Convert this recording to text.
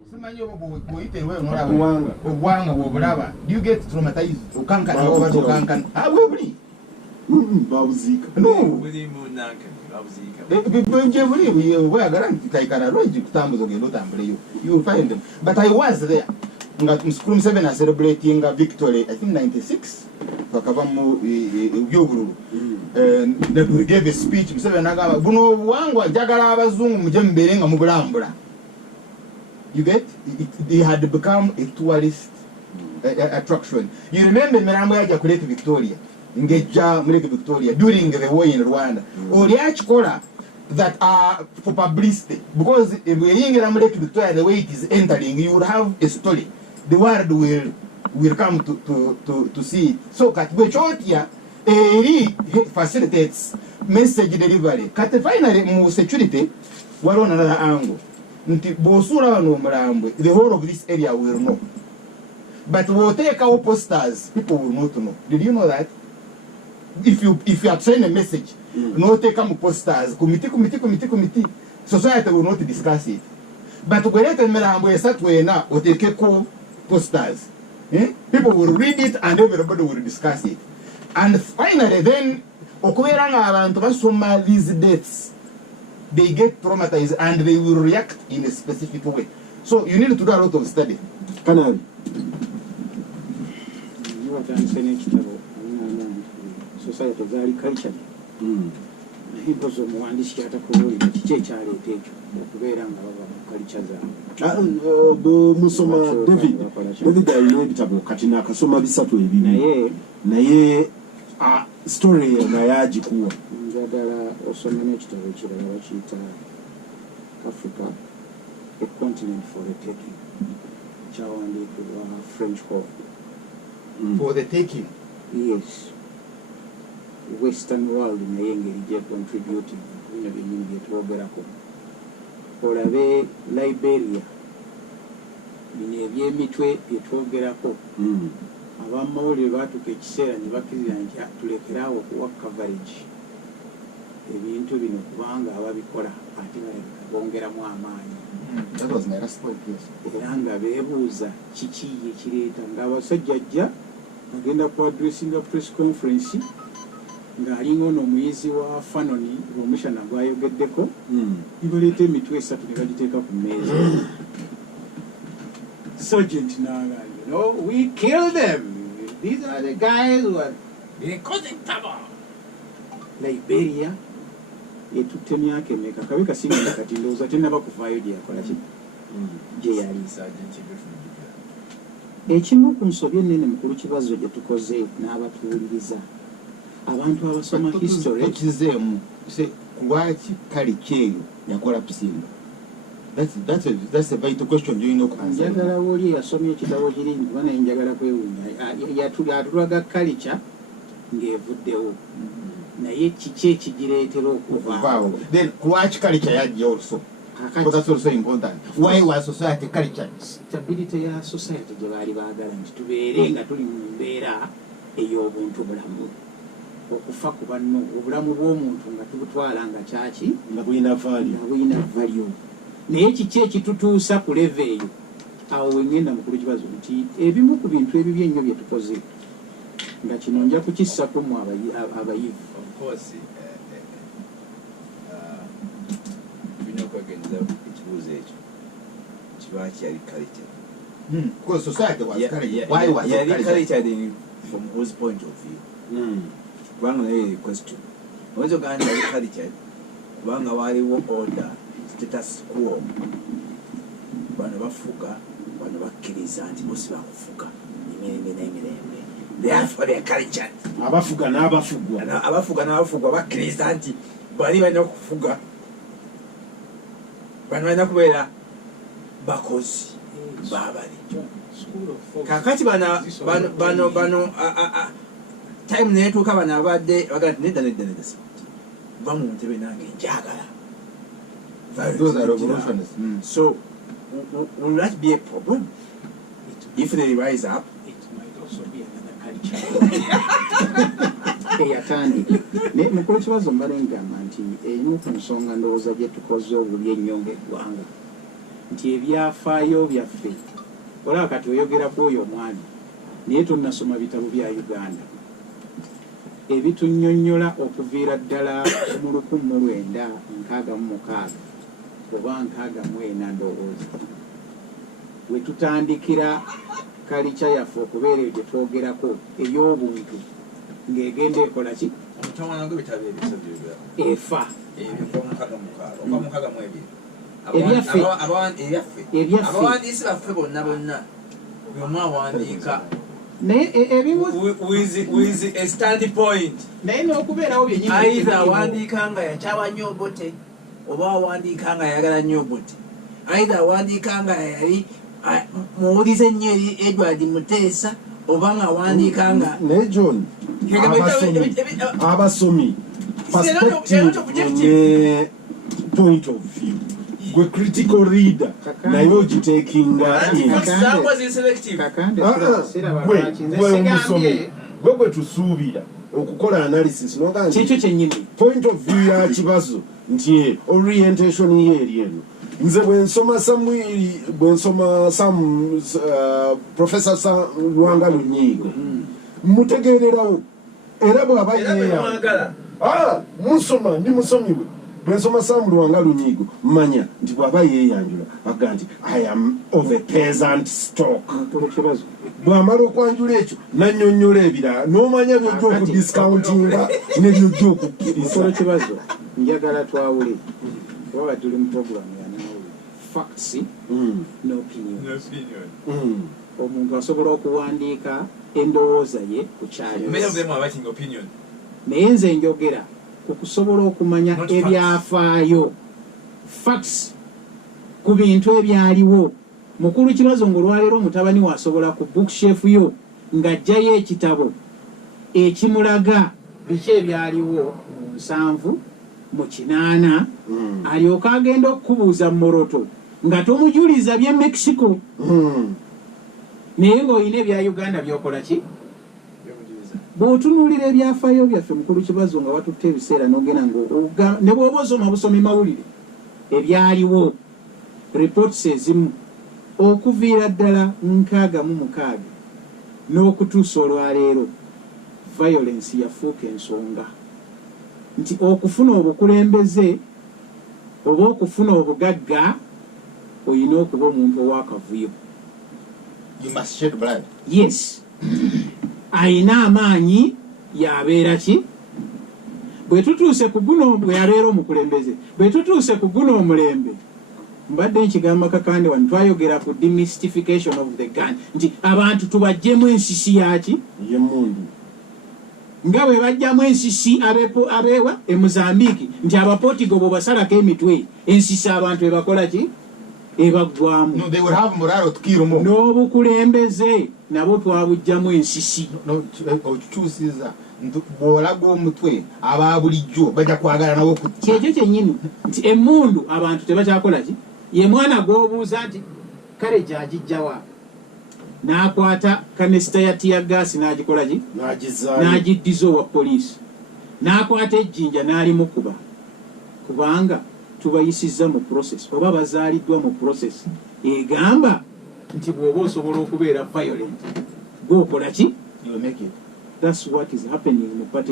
Do you get traumatized? You will find them. But I was there. Scrum 7 are celebrating victory, I think 96. They gave a speech. You get it, they had become a tourist attraction. You remember Mirambo Yajakuleke Victoria, Ngeja Muleke Victoria during the war in Rwanda. Or the Achkora that are for publicity. Because if we're in Muleke Victoria, the way it is entering, you will have a story. The world will come to see it. So Katbechotia facilitates message delivery. Finally, more security, we're on another angle. The whole of this area will know. But we'll take our posters, people will not know. Did you know that? If you are sending a message, no take our posters, committee, society will not discuss it. But when let them now, or take posters, people will read it and everybody will discuss it. And finally, then, these dates. They get traumatized and they will react in a specific way. So you need to do a lot of study. Canal. You are saying society very culture. He was one this year to church Musoma David ayinebitabo katina kasoma bisatu ebini naye story nayaji kuwa njagala osomene ekitabo kirala bakiyita Africa, a continent for the taking. Kyawandiikibwa French Hall. For the taking? Yes. Western world naye engeri gye contributing bino byenyini bye twogerako. Olabe Liberia bino ebyemitwe bye twogerako. Abamawulire baatuka ekiseera ne bakkiriza nti tulekeraawo okuwa coverage ebintu bino kubanga ababikola ate balabika bongeramu amaanyi. Era nga beebuuza kiki ekireeta ng'abasajja ajja agenda ku addressinga press conference ng'alinga ono omuyizi wa Fanoni omushana gwayogeddeko nibaleeta emitwe esatu ne bagiteeka ku mmeeza. Sergeant n'agamba, no, we killed them. These are the guys who are causing trouble. Liberia yetutte myaka emeka kabe kasinga kati ndowooza tennaba kuvaayo gye yakola ki gye yali. Ekimu ku nsobi ennene mukulu kibazo gye tukoze n'abatuwuliriza abantu abasoma history ekizeemu lwaki kale kyeyo yakola pisinga. That's a vital question you know to answer. Njagala woli yasomye ekitabo kiri kubana njagala kwewuunya yatulaga culture ng'evuddewo naye kiki ekigireetera okuvaawo. Then lwaki culture yajja also? Because that's also important. Why was society culture? Stability ya society gye baali baagala nti tubeere nga tuli mu mbeera ey'obuntu bulamu. Okufa ku banno obulamu bw'omuntu nga tubutwala nga kyaki nga buyina value. Naye kiki ekitutuusa ku leve eyo? Awo wengenda mukulu kibazo nti ebimu ku bintu ebibi ennyo bye tukoze nga kino nja kukissako mu abayivu. Of course, tulina okwegenza ekibuuzo ekyo kiba kyali culture. Because society was culture. Why was it culture? From whose point of view? Kubanga naye question. Oyinza okugamba nti yali culture kubanga waaliwo order, status quo. Bano bafuga, bano bakkiriza nti bosi bakufuga emirembe n'emirembe. Therefore they are culture. Abafuga n'abafugwa bakkiriza nti bali balina okufuga. Bano balina kubeera bakozi baabali. Kakati bano time neetuuka bano abadde bagala nti nedda va mu ntebe nange njagala. Those are revolutions. So will that be a problem if they rise up? It might also be another culture. Eyatandika mukulu kibazo mbale ngamba nti emu ku nsonga ndowooza bye tukoze obuli ennyo ng'eggwanga nti ebyafaayo byaffe olaba kati oyogera ku oyo omwami naye tonnasoma bitabo bya Uganda ebitunnyonnyola okuviira ddala mu 1966 oba 64 ndowooza we tutandikira kalica yaffe okubeera ebyo gye twogerako ey'obuntu ng'egenda ekola ki efa abawandiisi baffe bonna byomwawandiika naye ebimu with a standpoint naye n'okubeerawo byennyini either awandiika nga yakyawa nnyo Obote oba awandiika nga yayagala nnyo Obote either awandiika nga yali muwulize ennyo eri Edward Muteesa oba nga awandiika nga naye John abasomi perspective ne point of view gwe critical reader naye ogitekinga gwe omusomi gwe tusuubira okukola analysis kyekyo kyennyini point of view ya kibazo nti orientation ye eri eno nze bwensoma Professor Lwanga Lunyigo mutegeererawo era bw'aba yeeyanga musoma ndi musomi bwe bwensoma Sam Lwanga Lunyigo manya nti bw'aba yeeyanjula aga nti I am of a peasant stock bw'amala okwanjula ekyo nannyonnyola ebirala n'omanya byojja okudiscountinga ne byojja okukkiriza kibazo njagala twawule waba tuli mu programu ya facts n'opinion omuntu asobola okuwandiika endowooza ye ku kyalo naye nze njogera ku kusobola okumanya ebyafaayo facts ku bintu ebyaliwo mukulu kibazo ng'olwaleero omutabani wasobola ku bookshelf yo ng'ajjayo ekitabo ekimulaga biki ebyaliwo mu 7 mu 8 alyoka agenda okukubuuza Moroto nga tomujuliza by'e Mexico naye ng'olina ebya Uganda byokola ki bw'otunuulira ebyafaayo byaffe mukulu kibazo nga watutte ebiseera n'ogenda ne bw'oba osoma busomi mawulire ebyaliwo reports ezimu okuviira ddala 66 n'okutuusa olwaleero violence yafuuka ensonga nti okufuna obukulembeze oba okufuna obugagga oyina okuba omuntu ow'akavuyo. You must shed blood. Yes. Ayina amaanyi yabeera ki bwe tutuuse ku guno bwe yabeera omukulembeze bwe tutuuse ku guno omulembe mbadde nkigamba kakande wano twayogera ku demystification of the gun nti abantu tubajjemu ensisi yaki y'emmundu nga bwe bajjamu ensisi abeewa e Mozambique nti abapotigo bwe basalako emitwe ensisi abantu ebakola ki ebaggwamu. No, they will have morale tukirumo. N'obukulembeze nabo twabujjamu ensisi. No, okyusiza bw'olaga omutwe aba bulijjo bajja kwagala nabo ku kyekyo kyennyini nti emmundu abantu tebakyakola ki ye mwana gw'obuuza nti kale gyagijjawa n'akwata kanesita ya tiyagaasi n'agikola ki n'agiddiza owa poliisi n'akwata ejjinja n'alimukuba kubanga tubayisizza mu process oba bazaaliddwa mu process egamba nti bw'oba osobola okubeera violent gw'okola ki. You will make it. That's what is happening in the party.